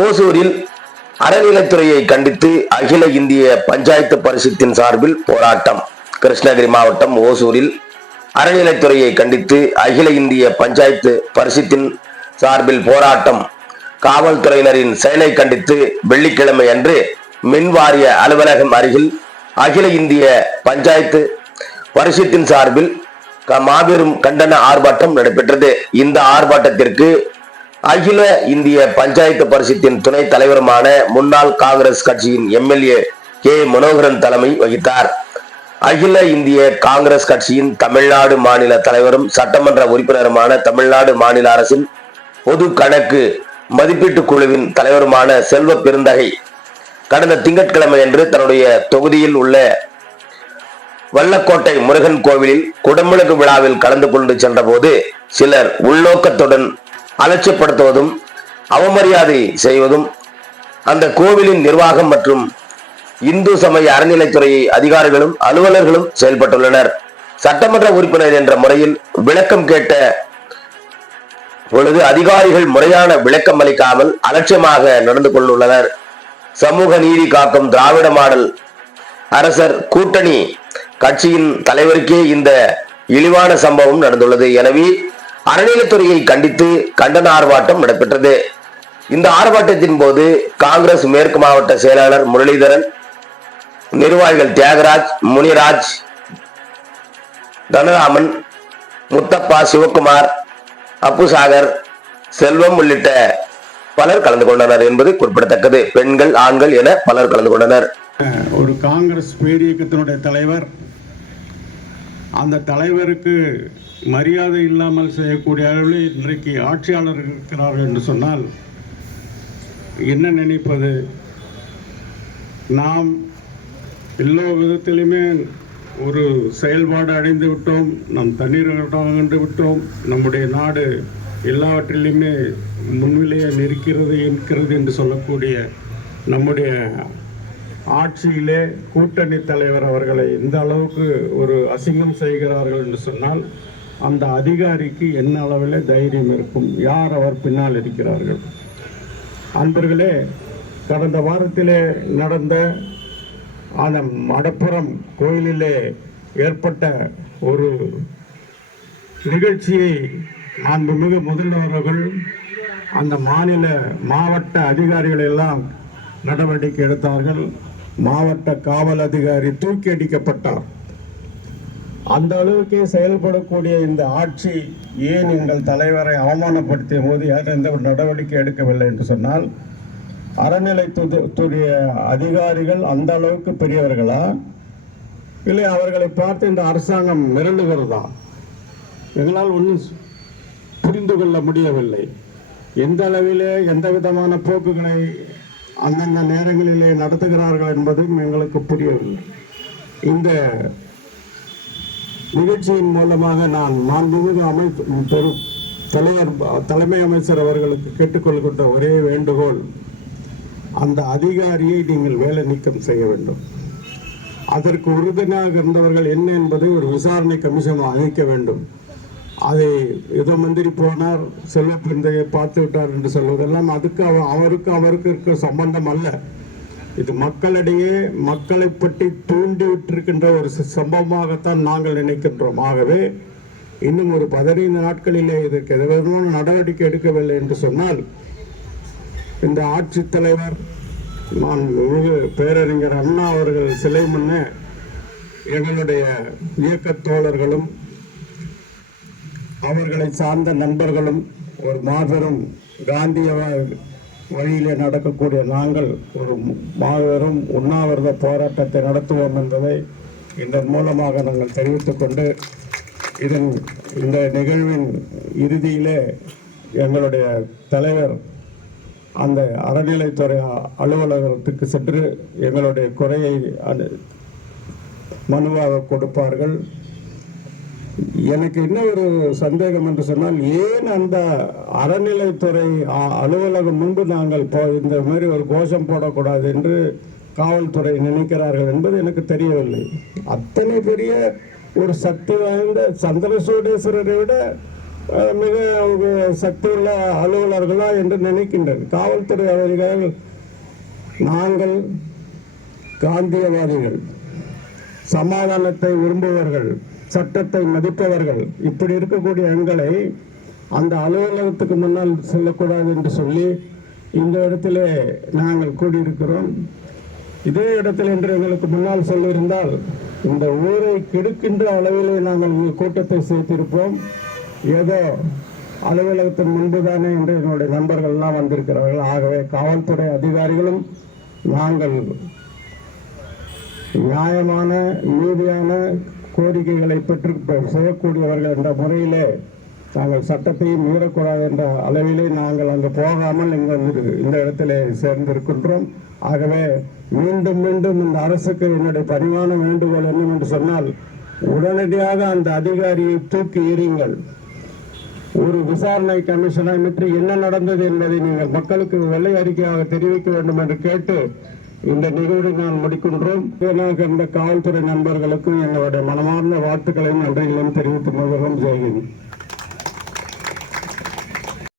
ஓசூரில் அறநிலைத்துறையை கண்டித்து அகில இந்திய பஞ்சாயத்து பரிஷத்தின் சார்பில் போராட்டம். கிருஷ்ணகிரி மாவட்டம் ஓசூரில் அறநிலைத்துறையை கண்டித்து அகில இந்திய பஞ்சாயத்து பரிஷத்தின் சார்பில் போராட்டம். காவல்துறையினரின் செயலை கண்டித்து வெள்ளிக்கிழமை அன்று மின்வாரிய அலுவலகம் அருகில் அகில இந்திய பஞ்சாயத்து பரிஷத்தின் சார்பில் க- மாபெரும் கண்டன ஆர்ப்பாட்டம் நடைபெற்றது. இந்த ஆர்ப்பாட்டத்திற்கு அகில இந்திய பஞ்சாயத்து பரிஷத்தின் துணைத் தலைவருமான முன்னாள் காங்கிரஸ் கட்சியின் எம்எல்ஏ கே. மனோகரன் தலைமை வகித்தார். அகில இந்திய காங்கிரஸ் கட்சியின் தமிழ்நாடு மாநில தலைவரும் சட்டமன்ற உறுப்பினருமான தமிழ்நாடு மாநில அரசின் பொது கணக்கு மதிப்பீட்டு குழுவின் தலைவருமான செல்வ பெருந்தகை கடந்த திங்கட்கிழமை அன்று தன்னுடைய தொகுதியில் உள்ள வல்லக்கோட்டை முருகன் கோவிலில் குடமுழுக்கு விழாவில் கலந்து கொண்டு சென்றபோது சிலர் உள்நோக்கத்துடன் அலட்சியப்படுத்துவதும் அவமரியாதை செய்வதும் அந்த கோவிலின் நிர்வாகம் மற்றும் இந்து சமய அறநிலைத்துறை அதிகாரிகளும் அலுவலர்களும் செயல்பட்டுள்ளனர். சட்டமன்ற உறுப்பினர் என்ற முறையில் விளக்கம் கேட்ட பொழுது அதிகாரிகள் முறையான விளக்கம் அளிக்காமல் அலட்சியமாக நடந்து கொண்டுள்ளனர். சமூக நீதி காக்கும் திராவிட மாடல் அரசர் கூட்டணி கட்சியின் தலைவருக்கே இந்த இழிவான சம்பவம் நடந்துள்ளது. எனவே அறநிலைத்துறையை கண்டித்து கண்டன ஆர்ப்பாட்டம் நடைபெற்றது. இந்த ஆர்ப்பாட்டத்தின் போது காங்கிரஸ் மேற்கு மாவட்ட செயலாளர் முரளிதரன் நிர்வாகிகள் தியாகராஜ் முனிராஜ் தனராமன் முத்தப்பா சிவகுமார் அப்புசாகர் செல்வம் உள்ளிட்ட பலர் கலந்து கொண்டனர் என்பது குறிப்பிடத்தக்கது. பெண்கள் ஆண்கள் என பலர் கலந்து கொண்டனர். ஒரு காங்கிரஸ் பேரியக்கத்தினுடைய தலைவர் அந்த தலைவருக்கு மரியாதை இல்லாமல் செய்யக்கூடிய அளவில் இன்றைக்கு ஆட்சியாளர் இருக்கிறார்கள் என்று சொன்னால் என்ன நினைப்பது? நாம் எல்லா விதத்திலுமே ஒரு செயல்பாடு அடைந்து விட்டோம் நம் தண்ணீர் கண்டு விட்டோம் நம்முடைய நாடு எல்லாவற்றிலுமே முன்னிலையை நிற்கிறது இருக்கிறது என்று சொல்லக்கூடிய நம்முடைய ஆட்சியிலே கூட்டணி தலைவர் அவர்களை இந்த அளவுக்கு ஒரு அசிங்கம் செய்கிறார்கள் என்று சொன்னால் அந்த அதிகாரிக்கு என்ன அளவில் தைரியம் இருக்கும்? யார் அவர் பின்னால் இருக்கிறார்கள்? அன்பர்களே கடந்த வாரத்திலே நடந்த அந்த மடப்புறம் கோயிலிலே ஏற்பட்ட ஒரு நிகழ்ச்சியை மாண்புமிகு முதல்வர் அவர்கள் அந்த மாநில மாவட்ட அதிகாரிகள் எல்லாம் நடவடிக்கை எடுத்தார்கள். மாவட்ட காவல் அதிகாரி தூக்கி அடிக்கப்பட்டார். அந்த அளவுக்கே செயல்படக்கூடிய இந்த ஆட்சி ஏன் எங்கள் தலைவரை அவமானப்படுத்திய போது யாரும் எந்த ஒரு நடவடிக்கை எடுக்கவில்லை என்று சொன்னால் அறநிலைத்துறை அதிகாரிகள் அந்த அளவுக்கு பெரியவர்களா? இல்லை அவர்களை பார்த்து இந்த அரசாங்கம் மிரளுகிறதா எங்களால் ஒன்றும் புரிந்து கொள்ள முடியவில்லை. எந்த அளவிலே எந்த விதமான போக்குகளை அந்தந்த நேரங்களிலே நடத்துகிறார்கள் என்பதும் எங்களுக்கு புரியவில்லை. இந்த நிகழ்ச்சியின் மூலமாக நான் மாண்புமிகு அமைப்பு பெரு தலைவர் தலைமை அமைச்சர் அவர்களுக்கு கேட்டுக்கொள்கின்ற ஒரே வேண்டுகோள் அந்த அதிகாரியை நீங்கள் வேலை நீக்கம் செய்ய வேண்டும். அதற்கு உறுதுணையாக இருந்தவர்கள் என்ன என்பதை ஒரு விசாரணை கமிஷன் அமைக்க வேண்டும். அதை ஏதோ மந்திரி போனார் செல்வ பிந்தையை பார்த்து விட்டார் என்று சொல்வதெல்லாம் அதுக்கு அவ- அவருக்கு அவருக்கு இருக்க சம்பந்தம் அல்ல. இது மக்களிடையே மக்களை பற்றி தூண்டி விட்டிருக்கின்ற ஒரு சம்பவமாகத்தான் நாங்கள் நினைக்கின்றோம். ஆகவே இன்னும் ஒரு பதினைந்து நாட்களிலே இதற்கு எதுவிதமான நடவடிக்கை எடுக்கவில்லை என்று சொன்னால் இந்த ஆட்சித் தலைவர் நான் பேரறிஞர் அண்ணா அவர்கள் சிலை முன்னே எங்களுடைய இயக்கத் தோழர்களும் அவர்களை சார்ந்த நண்பர்களும் ஒரு மாபெரும் காந்திய வ- வழியிலே நடக்கக்கூடிய நாங்கள் ஒரு மாபெரும் உண்ணாவிரத போராட்டத்தை நடத்துவோம் என்பதை இதன் மூலமாக நாங்கள் தெரிவித்துக் கொண்டு இதன் இந்த நிகழ்வின் இறுதியிலே எங்களுடைய தலைவர் அந்த அறநிலைத்துறை அலுவலகத்துக்கு சென்று எங்களுடைய குறையை மனுவாக கொடுப்பார்கள். எனக்கு என்ன ஒரு சந்தேகம் என்று சொன்னால் ஏன் அந்த அறநிலைத்துறை அ- அலுவலகம் முன்பு நாங்கள் போ இந்த மாதிரி ஒரு கோஷம் போடக்கூடாது என்று காவல்துறை நினைக்கிறார்கள் என்பது எனக்கு தெரியவில்லை. அத்தனை பெரிய ஒரு சக்தி வாய்ந்த சந்திரசூடேஸ்வரரை விட அஹ், மிக ஒரு உள்ள அலுவலர்களா என்று நினைக்கின்றனர். காவல்துறை அவர்கள் நாங்கள் காந்தியவாதிகள் சமாதானத்தை விரும்புவர்கள் சட்டத்தை மதிப்பவர்கள். இப்படி இருக்கக்கூடிய எங்களை அந்த அலுவலகத்துக்கு முன்னால் செல்லக்கூடாது என்று சொல்லி இந்த இடத்திலே நாங்கள் கூடியிருக்கிறோம். இதே இடத்தில் என்று எங்களுக்கு முன்னால் சொல்லியிருந்தால் இந்த ஊரை கெடுக்கின்ற அளவிலே நாங்கள் கூட்டத்தை சேர்த்திருப்போம். ஏதோ அலுவலகத்தின் முன்புதானே என்று என்னுடைய நண்பர்கள்லாம் வந்திருக்கிறார்கள். ஆகவே காவல்துறை அதிகாரிகளும் நாங்கள் நியாயமான நீதியான கோரிக்கைகளை பெற்று செய்யக்கூடியவர்கள் என்ற முறையிலே நாங்கள் சட்டத்தையும் மீறக்கூடாது என்ற அளவிலே நாங்கள் அங்கு போகாமல் இங்கு வந்து இந்த இடத்திலே சேர்ந்திருக்கின்றோம். ஆகவே மீண்டும் மீண்டும் இந்த அரசுக்கு என்னுடைய பணிவான வேண்டுகோள் என்னவென்று சொன்னால் உடனடியாக அந்த அதிகாரியை தூக்கி எறியுங்கள். ஒரு விசாரணை கமிஷனை பற்றி என்ன நடந்தது என்பதை நீங்கள் மக்களுக்கு வெள்ளை அறிக்கையாக தெரிவிக்க வேண்டும் என்று கேட்டு இந்த நிகழ்வை நான் முடிக்கின்றோம். இந்த காவல்துறை நண்பர்களுக்கும் எங்களுடைய மனமார்ந்த வாழ்த்துக்களையும் நன்றிகளையும் தெரிவித்து முழுவதும் செய்கிறேன்